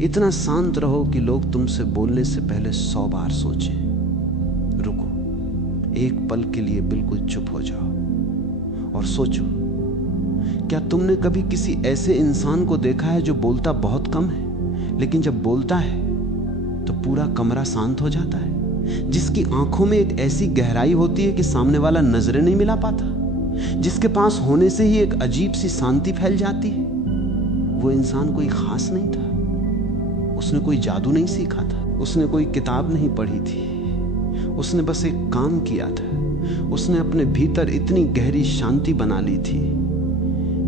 इतना शांत रहो कि लोग तुमसे बोलने से पहले 100 बार सोचें। रुको, एक पल के लिए बिल्कुल चुप हो जाओ और सोचो, क्या तुमने कभी किसी ऐसे इंसान को देखा है जो बोलता बहुत कम है, लेकिन जब बोलता है तो पूरा कमरा शांत हो जाता है? जिसकी आंखों में एक ऐसी गहराई होती है कि सामने वाला नजरें नहीं मिला पाता, जिसके पास होने से ही एक अजीब सी शांति फैल जाती है। वो इंसान कोई खास नहीं था, उसने कोई जादू नहीं सीखा था, उसने कोई किताब नहीं पढ़ी थी, उसने बस एक काम किया था। उसने अपने भीतर इतनी गहरी शांति बना ली थी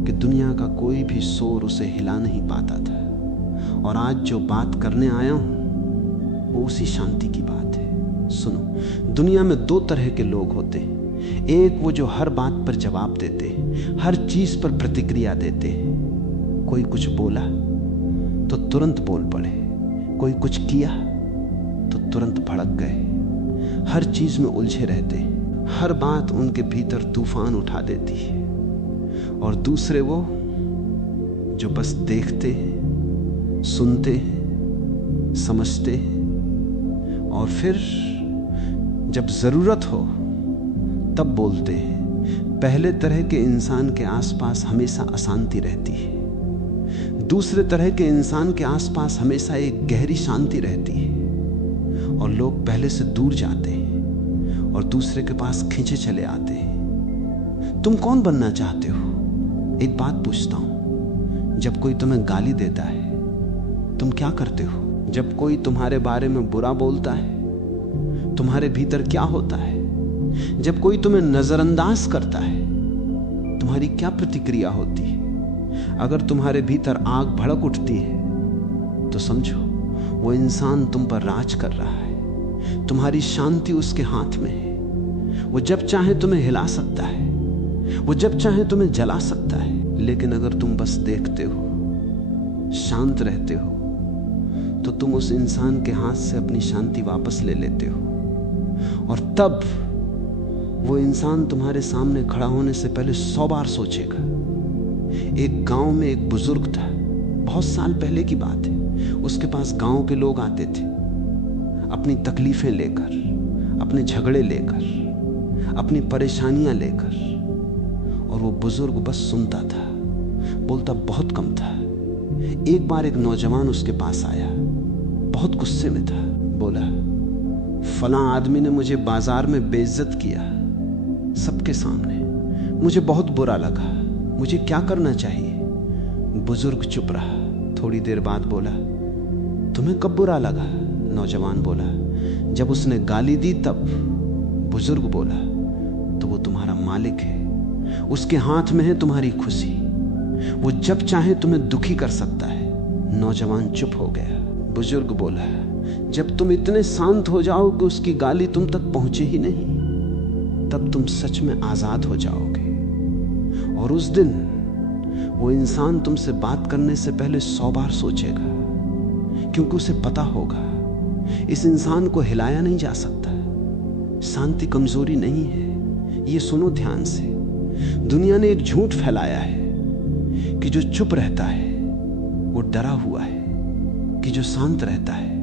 कि दुनिया का कोई भी शोर उसे हिला नहीं पाता था। और आज जो बात करने आया हूं वो उसी शांति की बात है। सुनो, दुनिया में 2 तरह के लोग होते हैं। एक वो जो हर बात पर जवाब देते, हर चीज पर प्रतिक्रिया देते। कोई कुछ बोला तो तुरंत बोल पड़े, कोई कुछ किया तो तुरंत भड़क गए, हर चीज में उलझे रहते, हर बात उनके भीतर तूफान उठा देती है। और दूसरे वो जो बस देखते, सुनते, समझते और फिर जब जरूरत हो तब बोलते हैं। पहले तरह के इंसान के आसपास हमेशा अशांति रहती है, दूसरे तरह के इंसान के आसपास हमेशा एक गहरी शांति रहती है। और लोग पहले से दूर जाते हैं और दूसरे के पास खींचे चले आते हैं। तुम कौन बनना चाहते हो? एक बात पूछता हूं, जब कोई तुम्हें गाली देता है तुम क्या करते हो? जब कोई तुम्हारे बारे में बुरा बोलता है तुम्हारे भीतर क्या होता है? जब कोई तुम्हें नजरअंदाज करता है तुम्हारी क्या प्रतिक्रिया होती है? अगर तुम्हारे भीतर आग भड़क उठती है तो समझो वो इंसान तुम पर राज कर रहा है। तुम्हारी शांति उसके हाथ में है। वो जब चाहे तुम्हें हिला सकता है, वो जब चाहे तुम्हें जला सकता है। लेकिन अगर तुम बस देखते हो, शांत रहते हो, तो तुम उस इंसान के हाथ से अपनी शांति वापस ले लेते हो। और तब वो इंसान तुम्हारे सामने खड़ा होने से पहले 100 बार सोचेगा। एक गांव में एक बुजुर्ग था, बहुत साल पहले की बात है। उसके पास गांव के लोग आते थे अपनी तकलीफें लेकर, अपने झगड़े लेकर, अपनी परेशानियां लेकर। और वो बुजुर्ग बस सुनता था, बोलता बहुत कम था। एक बार एक नौजवान उसके पास आया, बहुत गुस्से में था। बोला, फलां आदमी ने मुझे बाजार में बेइज्जत किया सबके सामने, मुझे बहुत बुरा लगा, मुझे क्या करना चाहिए? बुजुर्ग चुप रहा। थोड़ी देर बाद बोला, तुम्हें कब बुरा लगा? नौजवान बोला, जब उसने गाली दी तब। बुजुर्ग बोला, तो वो तुम्हारा मालिक है, उसके हाथ में है तुम्हारी खुशी, वो जब चाहे तुम्हें दुखी कर सकता है। नौजवान चुप हो गया। बुजुर्ग बोला, जब तुम इतने शांत हो जाओ कि उसकी गाली तुम तक पहुंचे ही नहीं, तब तुम सच में आजाद हो जाओगे। और उस दिन वो इंसान तुमसे बात करने से पहले 100 बार सोचेगा, क्योंकि उसे पता होगा इस इंसान को हिलाया नहीं जा सकता। शांति कमजोरी नहीं है। ये सुनो ध्यान से, दुनिया ने एक झूठ फैलाया है कि जो चुप रहता है वो डरा हुआ है, कि जो शांत रहता है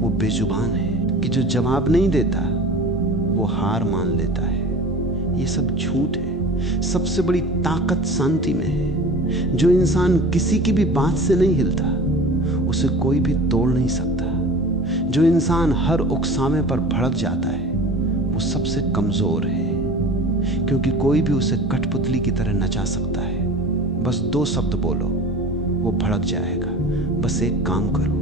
वो बेजुबान है, कि जो जवाब नहीं देता वो हार मान लेता है। ये सब झूठ है। सबसे बड़ी ताकत शांति में है। जो इंसान किसी की भी बात से नहीं हिलता उसे कोई भी तोड़ नहीं सकता। जो इंसान हर उकसावे पर भड़क जाता है वो सबसे कमजोर है, क्योंकि कोई भी उसे कठपुतली की तरह नचा सकता है। बस 2 शब्द बोलो, वो भड़क जाएगा। बस एक काम करो,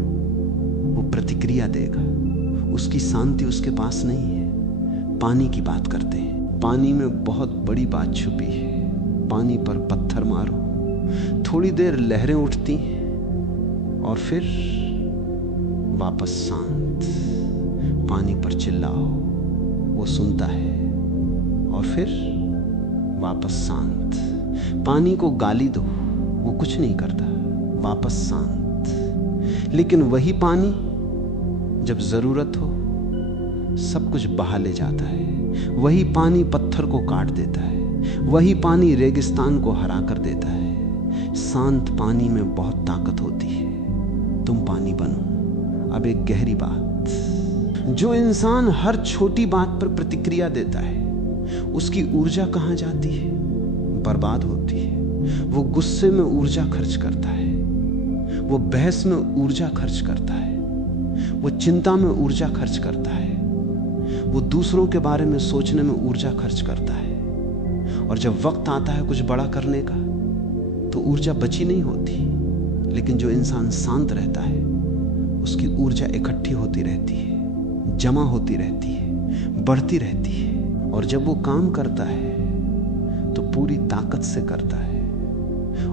वो प्रतिक्रिया देगा। उसकी शांति उसके पास नहीं है। पानी की बात करते हैं। पानी में बहुत बड़ी बात छुपी है। पानी पर पत्थर मारो, थोड़ी देर लहरें उठती हैं और फिर वापस शांत। पानी पर चिल्लाओ, वो सुनता है और फिर वापस शांत। पानी को गाली दो, वो कुछ नहीं करता, वापस शांत। लेकिन वही पानी जब जरूरत हो सब कुछ बहा ले जाता है। वही पानी पत्थर को काट देता है। वही पानी रेगिस्तान को हरा कर देता है। शांत पानी में बहुत ताकत होती है। तुम पानी बनो। अब एक गहरी बात, जो इंसान हर छोटी बात पर प्रतिक्रिया देता है उसकी ऊर्जा कहां जाती है? बर्बाद होती है। वो गुस्से में ऊर्जा खर्च करता है, वो बहस में ऊर्जा खर्च करता है, वो चिंता में ऊर्जा खर्च करता है, वो दूसरों के बारे में सोचने में ऊर्जा खर्च करता है। और जब वक्त आता है कुछ बड़ा करने का तो ऊर्जा बची नहीं होती। लेकिन जो इंसान शांत रहता है उसकी ऊर्जा इकट्ठी होती रहती है, जमा होती रहती है, बढ़ती रहती है। और जब वो काम करता है तो पूरी ताकत से करता है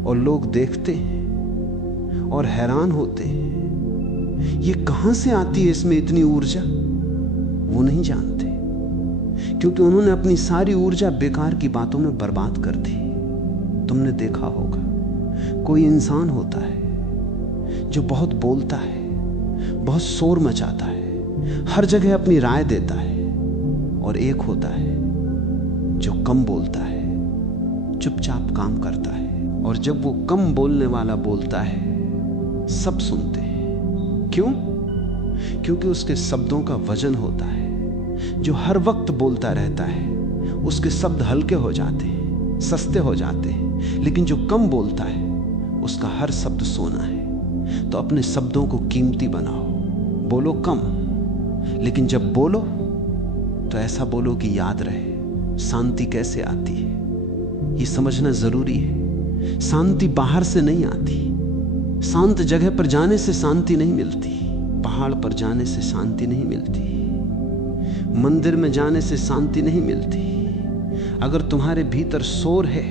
और लोग देखते हैं और हैरान होते हैं, ये कहां से आती है इसमें इतनी ऊर्जा? वो नहीं जानते, क्योंकि उन्होंने अपनी सारी ऊर्जा बेकार की बातों में बर्बाद कर दी। तुमने देखा होगा, कोई इंसान होता है जो बहुत बोलता है, बहुत शोर मचाता है, हर जगह अपनी राय देता है, और एक होता है जो कम बोलता है, चुपचाप काम करता है। और जब वो कम बोलने वाला बोलता है सब सुनते हैं। क्यों? क्योंकि उसके शब्दों का वजन होता है। जो हर वक्त बोलता रहता है उसके शब्द हल्के हो जाते हैं, सस्ते हो जाते हैं। लेकिन जो कम बोलता है उसका हर शब्द सोना है। तो अपने शब्दों को कीमती बनाओ, बोलो कम, लेकिन जब बोलो तो ऐसा बोलो कि याद रहे शांति कैसे आती है। ये समझना जरूरी है। शांति बाहर से नहीं आती। शांत जगह पर जाने से शांति नहीं मिलती, पहाड़ पर जाने से शांति नहीं मिलती, मंदिर में जाने से शांति नहीं मिलती। अगर तुम्हारे भीतर शोर है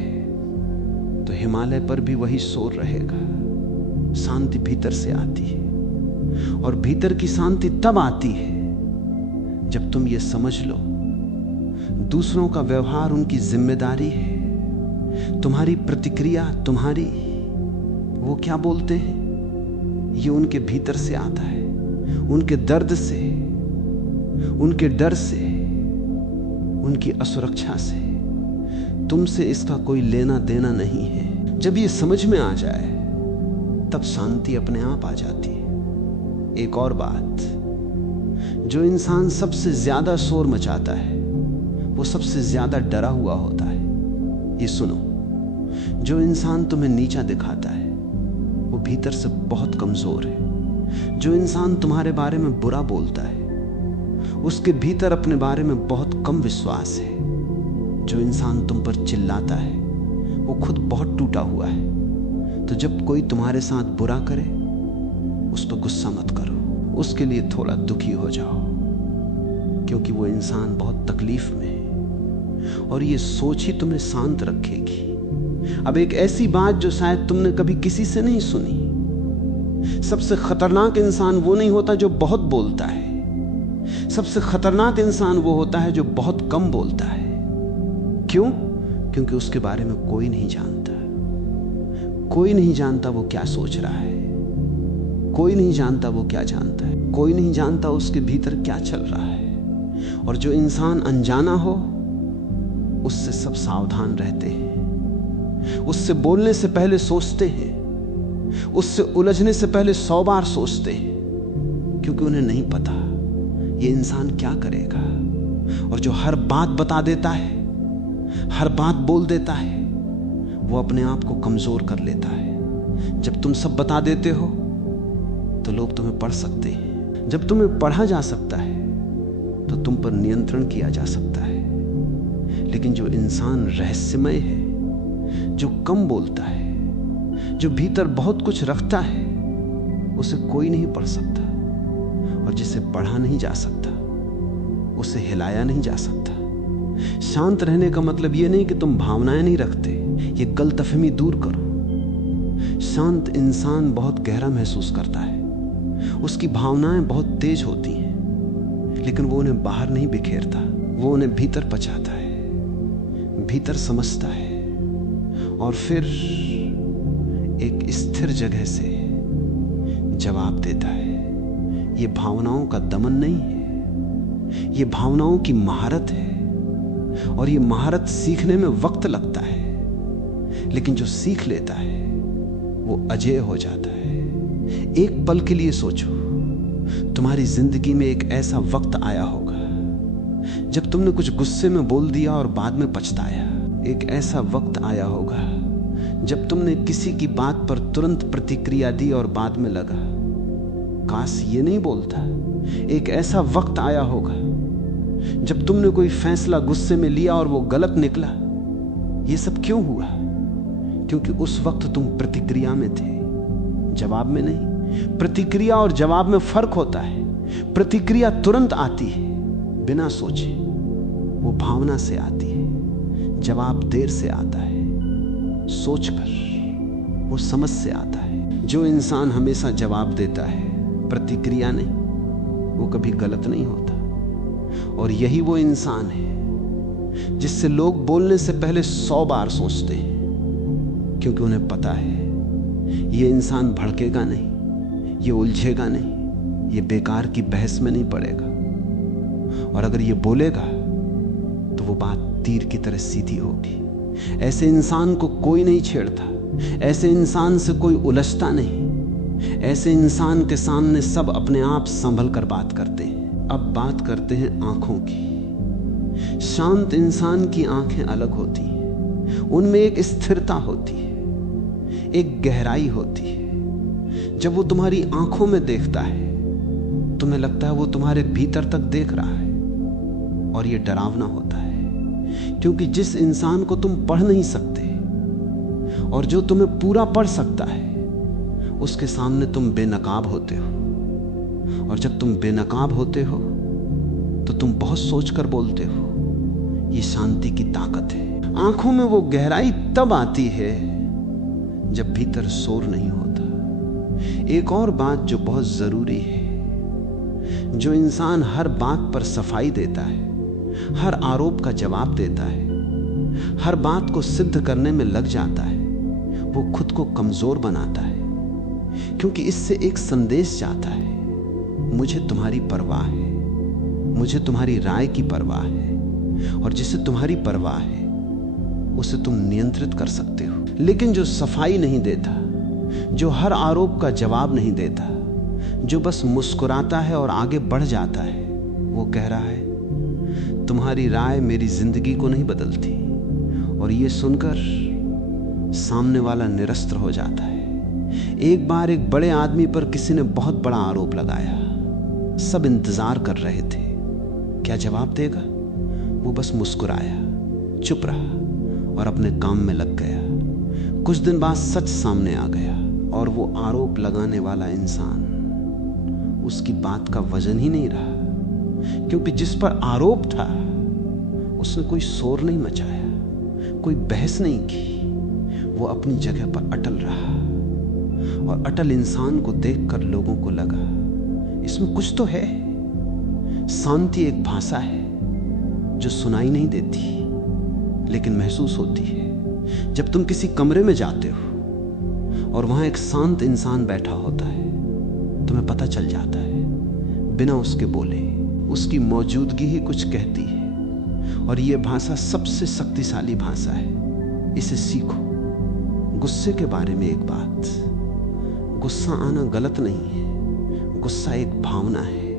तो हिमालय पर भी वही शोर रहेगा। शांति भीतर से आती है, और भीतर की शांति तब आती है जब तुम ये समझ लो दूसरों का व्यवहार उनकी जिम्मेदारी है। तुम्हारी प्रतिक्रिया, तुम्हारी वो क्या बोलते हैं, ये उनके भीतर से आता है, उनके दर्द से, उनके डर से, उनकी असुरक्षा से। तुमसे इसका कोई लेना देना नहीं है। जब ये समझ में आ जाए तब शांति अपने आप आ जाती है। एक और बात, जो इंसान सबसे ज्यादा शोर मचाता है वो सबसे ज्यादा डरा हुआ होता है। ये सुनो, जो इंसान तुम्हें नीचा दिखाता है वो भीतर से बहुत कमजोर है। जो इंसान तुम्हारे बारे में बुरा बोलता है उसके भीतर अपने बारे में बहुत कम विश्वास है। जो इंसान तुम पर चिल्लाता है वो खुद बहुत टूटा हुआ है। तो जब कोई तुम्हारे साथ बुरा करे उस पर गुस्सा मत करो, उसके लिए थोड़ा दुखी हो जाओ, क्योंकि वो इंसान बहुत तकलीफ में है। और ये सोच ही तुम्हें शांत रखेगी। अब एक ऐसी बात जो शायद तुमने कभी किसी से नहीं सुनी, सबसे खतरनाक इंसान वो नहीं होता जो बहुत बोलता है। सबसे खतरनाक इंसान वो होता है जो बहुत कम बोलता है। क्यों? क्योंकि उसके बारे में कोई नहीं जानता। कोई नहीं जानता वो क्या सोच रहा है, कोई नहीं जानता वो क्या जानता है, कोई नहीं जानता उसके भीतर क्या चल रहा है। और जो इंसान अनजाना हो उससे सब सावधान रहते हैं, उससे बोलने से पहले सोचते हैं, उससे उलझने से पहले 100 बार सोचते हैं, क्योंकि उन्हें नहीं पता ये इंसान क्या करेगा। और जो हर बात बता देता है, हर बात बोल देता है, वो अपने आप को कमजोर कर लेता है। जब तुम सब बता देते हो तो लोग तुम्हें पढ़ सकते हैं। जब तुम्हें पढ़ा जा सकता है तो तुम पर नियंत्रण किया जा सकता है। लेकिन जो इंसान रहस्यमय है, जो कम बोलता है, जो भीतर बहुत कुछ रखता है, उसे कोई नहीं पढ़ सकता। और जिसे पढ़ा नहीं जा सकता उसे हिलाया नहीं जा सकता। शांत रहने का मतलब यह नहीं कि तुम भावनाएं नहीं रखते, ये गलतफहमी दूर करो। शांत इंसान बहुत गहरा महसूस करता है, उसकी भावनाएं बहुत तेज होती हैं, लेकिन वो उन्हें बाहर नहीं बिखेरता, वो उन्हें भीतर पचाता है, भीतर समझता है, और फिर एक स्थिर जगह से जवाब देता है। ये भावनाओं का दमन नहीं है, ये भावनाओं की महारत है। और ये महारत सीखने में वक्त लगता है, लेकिन जो सीख लेता है वो अजेय हो जाता है। एक पल के लिए सोचो, तुम्हारी जिंदगी में एक ऐसा वक्त आया होगा जब तुमने कुछ गुस्से में बोल दिया और बाद में पछताया। एक ऐसा वक्त आया होगा जब तुमने किसी की बात पर तुरंत प्रतिक्रिया दी और बाद में लगा काश ये नहीं बोलता। एक ऐसा वक्त आया होगा जब तुमने कोई फैसला गुस्से में लिया और वो गलत निकला। ये सब क्यों हुआ? क्योंकि उस वक्त तुम प्रतिक्रिया में थे, जवाब में नहीं। प्रतिक्रिया और जवाब में फर्क होता है। प्रतिक्रिया तुरंत आती है बिना सोचे, वो भावना से आती है। जवाब देर से आता है, सोचकर, वो समझ से आता है। जो इंसान हमेशा जवाब देता है, प्रतिक्रिया नहीं, वो कभी गलत नहीं होता। और यही वो इंसान है जिससे लोग बोलने से पहले 100 बार सोचते हैं, क्योंकि उन्हें पता है ये इंसान भड़केगा नहीं, ये उलझेगा नहीं, ये बेकार की बहस में नहीं पड़ेगा। और अगर ये बोलेगा तो वो बात तीर की तरह सीधी होगी। ऐसे इंसान को कोई नहीं छेड़ता, ऐसे इंसान से कोई उलझता नहीं। ऐसे इंसान के सामने सब अपने आप संभल कर बात करते हैं। अब बात करते हैं आंखों की। शांत इंसान की आंखें अलग होती हैं, उनमें एक स्थिरता होती है, एक गहराई होती है। जब वो तुम्हारी आंखों में देखता है तुम्हें लगता है वो तुम्हारे भीतर तक देख रहा है। और ये डरावना होता है, क्योंकि जिस इंसान को तुम पढ़ नहीं सकते और जो तुम्हें पूरा पढ़ सकता है, उसके सामने तुम बेनकाब होते हो। और जब तुम बेनकाब होते हो तो तुम बहुत सोचकर बोलते हो। ये शांति की ताकत है। आंखों में वो गहराई तब आती है जब भीतर शोर नहीं होता। एक और बात जो बहुत जरूरी है, जो इंसान हर बात पर सफाई देता है, हर आरोप का जवाब देता है, हर बात को सिद्ध करने में लग जाता है, वो खुद को कमजोर बनाता है। क्योंकि इससे एक संदेश जाता है, मुझे तुम्हारी परवाह है, मुझे तुम्हारी राय की परवाह है। और जिसे तुम्हारी परवाह है उसे तुम नियंत्रित कर सकते हो। लेकिन जो सफाई नहीं देता, जो हर आरोप का जवाब नहीं देता, जो बस मुस्कुराता है और आगे बढ़ जाता है, वो कह रहा है तुम्हारी राय मेरी जिंदगी को नहीं बदलती। और ये सुनकर सामने वाला निरस्त्र हो जाता है। एक बार एक बड़े आदमी पर किसी ने बहुत बड़ा आरोप लगाया। सब इंतजार कर रहे थे क्या जवाब देगा। वो बस मुस्कुराया, चुप रहा और अपने काम में लग गया। कुछ दिन बाद सच सामने आ गया और वो आरोप लगाने वाला इंसान, उसकी बात का वजन ही नहीं रहा। क्योंकि जिस पर आरोप था उसने कोई शोर नहीं मचाया, कोई बहस नहीं की। वो अपनी जगह पर अटल रहा। और अटल इंसान को देखकर लोगों को लगा इसमें कुछ तो है। शांति एक भाषा है जो सुनाई नहीं देती लेकिन महसूस होती है। जब तुम किसी कमरे में जाते हो और वहां एक शांत इंसान बैठा होता है, तुम्हें पता चल जाता है बिना उसके बोले, उसकी मौजूदगी ही कुछ कहती है। और यह भाषा सबसे शक्तिशाली भाषा है, इसे सीखो। गुस्से के बारे में एक बात, गुस्सा आना गलत नहीं है। गुस्सा एक भावना है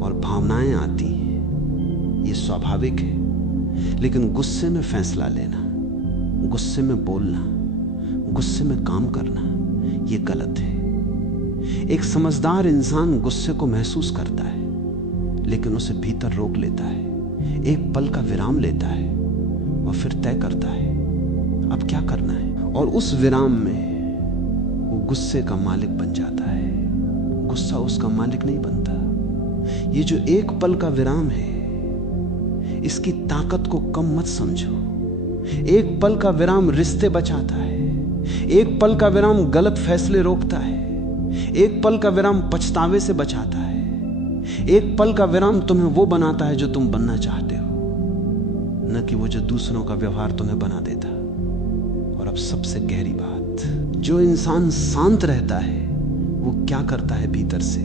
और भावनाएं आती हैं, ये स्वाभाविक है। लेकिन गुस्से में फैसला लेना, गुस्से में बोलना, गुस्से में काम करना, ये गलत है। एक समझदार इंसान गुस्से को महसूस करता है लेकिन उसे भीतर रोक लेता है, एक पल का विराम लेता है और फिर तय करता है अब क्या करना है। और उस विराम में वो गुस्से का मालिक बन जाता है, गुस्सा उसका मालिक नहीं बनता। ये जो एक पल का विराम है, इसकी ताकत को कम मत समझो। एक पल का विराम रिश्ते बचाता है, एक पल का विराम गलत फैसले रोकता है, एक पल का विराम पछतावे से बचाता है, एक पल का विराम तुम्हें वो बनाता है जो तुम बनना चाहते हो, न कि वो जो दूसरों का व्यवहार तुम्हें बना देता। और अब सबसे गहरी बात, जो इंसान शांत रहता है वो क्या करता है भीतर से,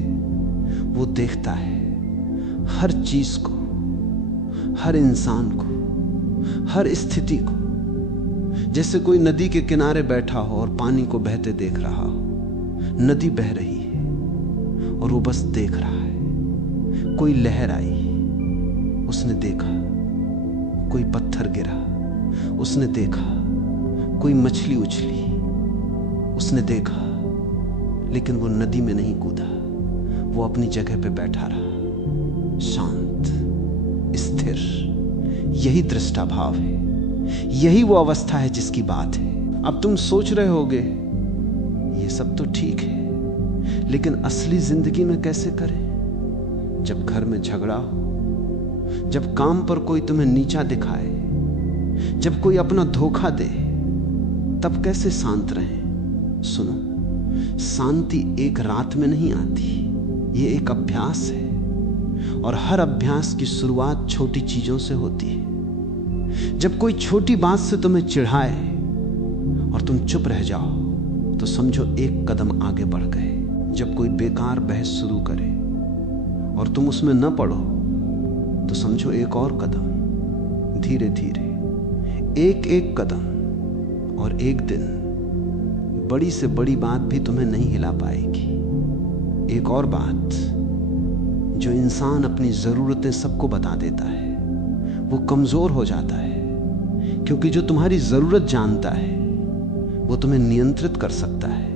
वो देखता है हर चीज को, हर इंसान को, हर स्थिति को। जैसे कोई नदी के किनारे बैठा हो और पानी को बहते देख रहा हो। नदी बह रही है, और वो बस देख रहा है। कोई लहर आई, उसने देखा। कोई पत्थर गिरा, उसने देखा। कोई मछली उछली, उसने देखा। लेकिन वो नदी में नहीं कूदा, वो अपनी जगह पे बैठा रहा, शांत, स्थिर। यही दृष्टा भाव है, यही वो अवस्था है जिसकी बात है। अब तुम सोच रहे होगे ये सब तो ठीक है, लेकिन असली जिंदगी में कैसे करें? जब घर में झगड़ा हो, जब काम पर कोई तुम्हें नीचा दिखाए, जब कोई अपना धोखा दे, तब कैसे शांत रहें? सुनो, शांति एक रात में नहीं आती, ये एक अभ्यास है। और हर अभ्यास की शुरुआत छोटी चीजों से होती है। जब कोई छोटी बात से तुम्हें चिढ़ाए और तुम चुप रह जाओ, तो समझो एक कदम आगे बढ़ गए। जब कोई बेकार बहस शुरू करे और तुम उसमें न पड़ो, तो समझो एक और कदम। धीरे धीरे एक एक कदम, और एक दिन बड़ी से बड़ी बात भी तुम्हें नहीं हिला पाएगी। एक और बात, जो इंसान अपनी जरूरतें सबको बता देता है, वो कमजोर हो जाता है। क्योंकि जो तुम्हारी जरूरत जानता है, वो तुम्हें नियंत्रित कर सकता है।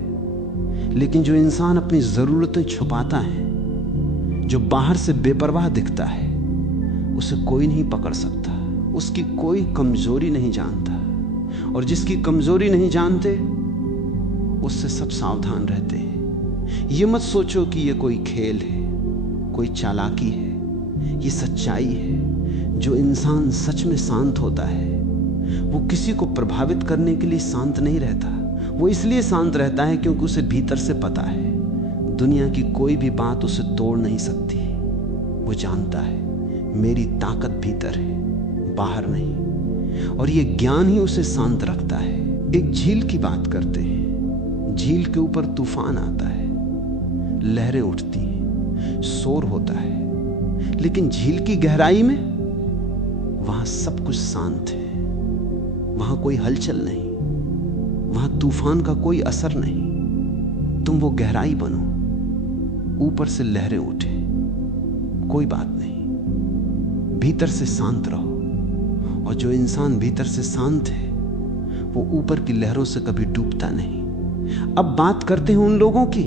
लेकिन जो इंसान अपनी जरूरतें छुपाता है, जो बाहर से बेपरवाह दिखता है, उसे कोई नहीं पकड़ सकता। उसकी कोई कमजोरी नहीं जानता। और जिसकी कमजोरी नहीं जानते, उससे सब सावधान रहते हैं। ये मत सोचो कि ये कोई खेल है, कोई चालाकी है। ये सच्चाई है। जो इंसान सच में शांत होता है, वो किसी को प्रभावित करने के लिए शांत नहीं रहता। वो इसलिए शांत रहता है क्योंकि उसे भीतर से पता है, दुनिया की कोई भी बात उसे तोड़ नहीं सकती। वो जानता है मेरी ताकत भीतर है, बाहर नहीं। और ये ज्ञान ही उसे शांत रखता है। एक झील की बात करते हैं। झील के ऊपर तूफान आता है, लहरें उठती हैं, शोर होता है, लेकिन झील की गहराई में वहां सब कुछ शांत है। वहां कोई हलचल नहीं, वहां तूफान का कोई असर नहीं। तुम वो गहराई बनो, ऊपर से लहरें उठे, कोई बात नहीं, भीतर से शांत रहो। और जो इंसान भीतर से शांत है, वो ऊपर की लहरों से कभी डूबता नहीं। अब बात करते हैं उन लोगों की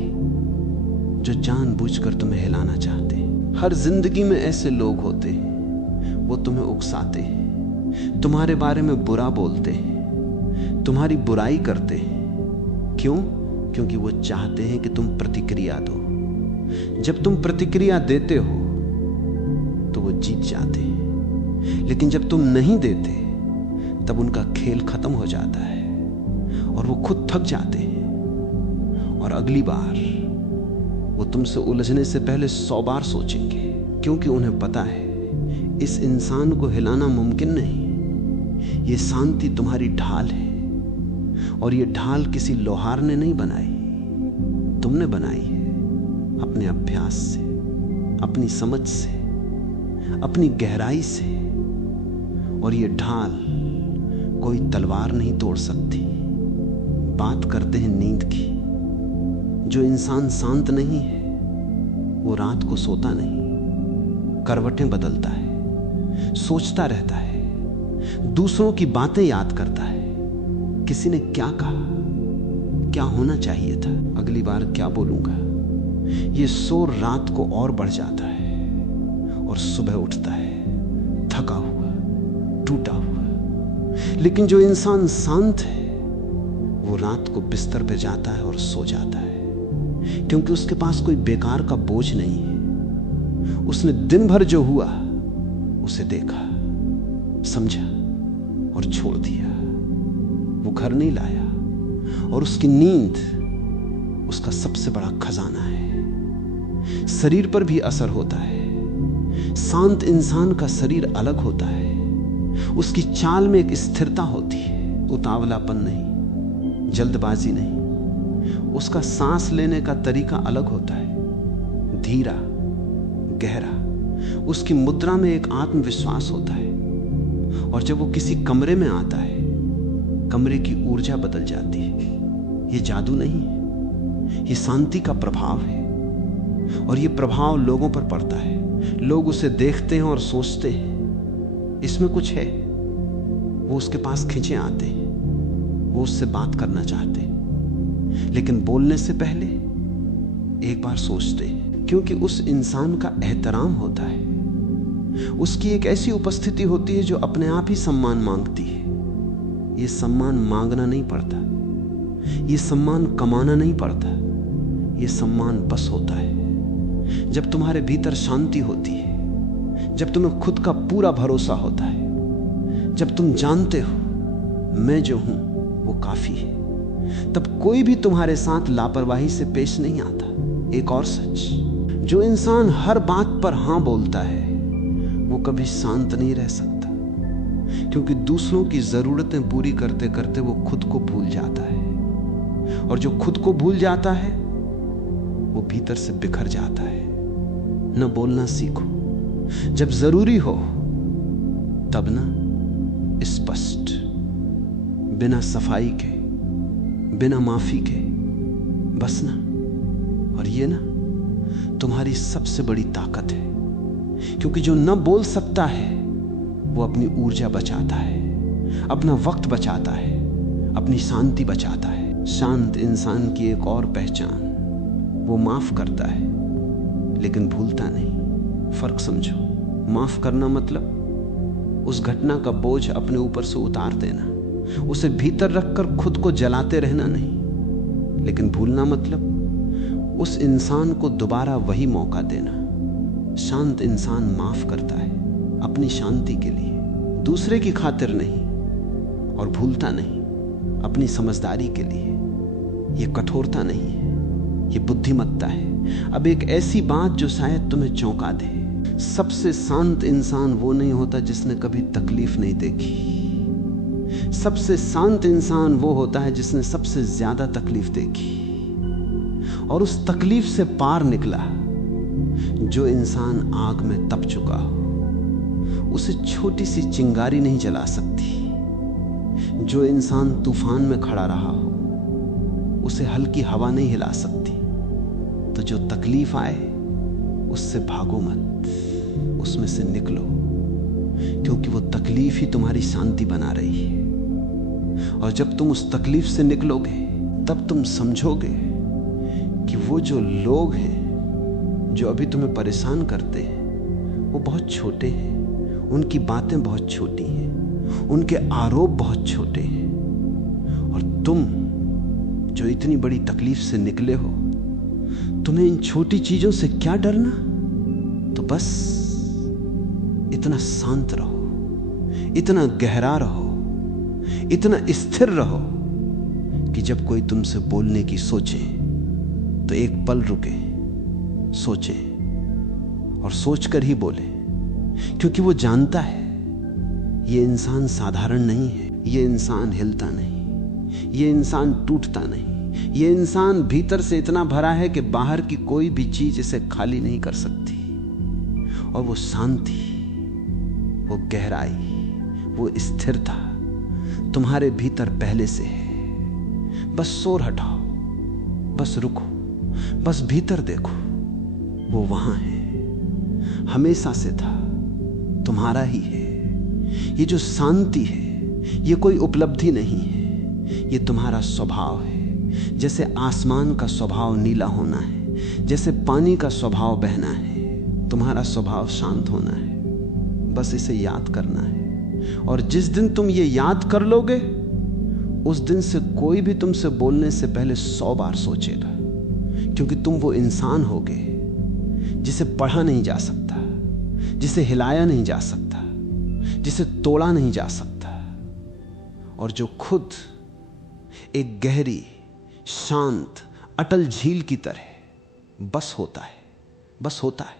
जो जानबूझकर तुम्हें हिलाना चाहते हैं। हर जिंदगी में ऐसे लोग होते हैं, वो तुम्हें उकसाते हैं, तुम्हारे बारे में बुरा बोलते हैं, तुम्हारी बुराई करते हैं। क्यों? क्योंकि वो चाहते हैं कि तुम प्रतिक्रिया दो। जब तुम प्रतिक्रिया देते हो तो वो जीत जाते हैं, लेकिन जब तुम नहीं देते, तब उनका खेल खत्म हो जाता है और वो खुद थक जाते हैं। और अगली बार वो तुमसे उलझने से पहले 100 बार सोचेंगे, क्योंकि उन्हें पता है इस इंसान को हिलाना मुमकिन नहीं। ये शांति तुम्हारी ढाल है, और ये ढाल किसी लोहार ने नहीं बनाई, तुमने बनाई है अपने अभ्यास से, अपनी समझ से, अपनी गहराई से। और ये ढाल कोई तलवार नहीं तोड़ सकती। बात करते हैं नींद की। जो इंसान शांत नहीं है, वो रात को सोता नहीं, करवटें बदलता है, सोचता रहता है, दूसरों की बातें याद करता है। किसी ने क्या कहा, क्या होना चाहिए था, अगली बार क्या बोलूंगा। ये शोर रात को और बढ़ जाता है, और सुबह उठता है थका हुआ, टूटा हुआ। लेकिन जो इंसान शांत है, वो रात को बिस्तर पे जाता है और सो जाता है, क्योंकि उसके पास कोई बेकार का बोझ नहीं है। उसने दिन भर जो हुआ उसे देखा, समझा और छोड़ दिया। वो घर नहीं लाया, और उसकी नींद उसका सबसे बड़ा खजाना है। शरीर पर भी असर होता है। शांत इंसान का शरीर अलग होता है। उसकी चाल में एक स्थिरता होती है, उतावलापन नहीं, जल्दबाजी नहीं। उसका सांस लेने का तरीका अलग होता है, धीरा, गहरा। उसकी मुद्रा में एक आत्मविश्वास होता है। और जब वो किसी कमरे में आता है, कमरे की ऊर्जा बदल जाती है। ये जादू नहीं है, ये शांति का प्रभाव है। और ये प्रभाव लोगों पर पड़ता है। लोग उसे देखते हैं और सोचते हैं इसमें कुछ है, वो उसके पास खींचे आते हैं, वो उससे बात करना चाहते हैं, लेकिन बोलने से पहले एक बार सोचते हैं, क्योंकि उस इंसान का एहतराम होता है। उसकी एक ऐसी उपस्थिति होती है जो अपने आप ही सम्मान मांगती है। ये सम्मान मांगना नहीं पड़ता, ये सम्मान कमाना नहीं पड़ता, ये सम्मान बस होता है जब तुम्हारे भीतर शांति होती है, जब तुम्हें खुद का पूरा भरोसा होता है, जब तुम जानते हो मैं जो हूं वो काफी है, तब कोई भी तुम्हारे साथ लापरवाही से पेश नहीं आता। एक और सच, जो इंसान हर बात पर हां बोलता है वो कभी शांत नहीं रह सकता, क्योंकि दूसरों की जरूरतें पूरी करते करते वो खुद को भूल जाता है, और जो खुद को भूल जाता है वो भीतर से बिखर जाता है। न बोलना सीखो, जब जरूरी हो तब ना स्पष्ट, बिना सफाई के, बिना माफी के, बस ना। और ये ना तुम्हारी सबसे बड़ी ताकत है, क्योंकि जो न बोल सकता है वो अपनी ऊर्जा बचाता है, अपना वक्त बचाता है, अपनी शांति बचाता है। शांत इंसान की एक और पहचान, वो माफ करता है लेकिन भूलता नहीं। फर्क समझो, माफ करना मतलब उस घटना का बोझ अपने ऊपर से उतार देना, उसे भीतर रखकर खुद को जलाते रहना नहीं। लेकिन भूलना मतलब उस इंसान को दोबारा वही मौका देना। शांत इंसान माफ करता है अपनी शांति के लिए, दूसरे की खातिर नहीं, और भूलता नहीं अपनी समझदारी के लिए। यह कठोरता नहीं है, यह बुद्धिमत्ता है। अब एक ऐसी बात जो शायद तुम्हें चौंका दे, सबसे शांत इंसान वो नहीं होता जिसने कभी तकलीफ नहीं देखी। सबसे शांत इंसान वो होता है जिसने सबसे ज्यादा तकलीफ देखी और उस तकलीफ से पार निकला। जो इंसान आग में तप चुका हो उसे छोटी सी चिंगारी नहीं जला सकती। जो इंसान तूफान में खड़ा रहा हो उसे हल्की हवा नहीं हिला सकती। तो जो तकलीफ आए उससे भागो मत, उसमें से निकलो, क्योंकि वो तकलीफ ही तुम्हारी शांति बना रही है। और जब तुम उस तकलीफ से निकलोगे तब तुम समझोगे कि वो जो लोग हैं जो अभी तुम्हें परेशान करते हैं वो बहुत छोटे हैं, उनकी बातें बहुत छोटी हैं, उनके आरोप बहुत छोटे हैं, और तुम जो इतनी बड़ी तकलीफ से निकले हो, तुम्हें इन छोटी चीजों से क्या डरना। तो बस इतना शांत रहो, इतना गहरा रहो, इतना स्थिर रहो कि जब कोई तुमसे बोलने की सोचे तो एक पल रुके, सोचे और सोचकर ही बोले, क्योंकि वो जानता है ये इंसान साधारण नहीं है, ये इंसान हिलता नहीं, ये इंसान टूटता नहीं, ये इंसान भीतर से इतना भरा है कि बाहर की कोई भी चीज इसे खाली नहीं कर सकती। और वो शांति, वो गहराई, वो स्थिरता तुम्हारे भीतर पहले से है। बस शोर हटाओ, बस रुको, बस भीतर देखो, वो वहां है, हमेशा से था, तुम्हारा ही है। ये जो शांति है ये कोई उपलब्धि नहीं है, ये तुम्हारा स्वभाव है। जैसे आसमान का स्वभाव नीला होना है, जैसे पानी का स्वभाव बहना है, तुम्हारा स्वभाव शांत होना है। बस इसे याद करना है, और जिस दिन तुम ये याद कर लोगे उस दिन से कोई भी तुमसे बोलने से पहले 100 बार सोचेगा, क्योंकि तुम वो इंसान होगे जिसे पढ़ा नहीं जा सकता, जिसे हिलाया नहीं जा सकता, जिसे तोड़ा नहीं जा सकता, और जो खुद एक गहरी, शांत, अटल झील की तरह बस होता है, बस होता है।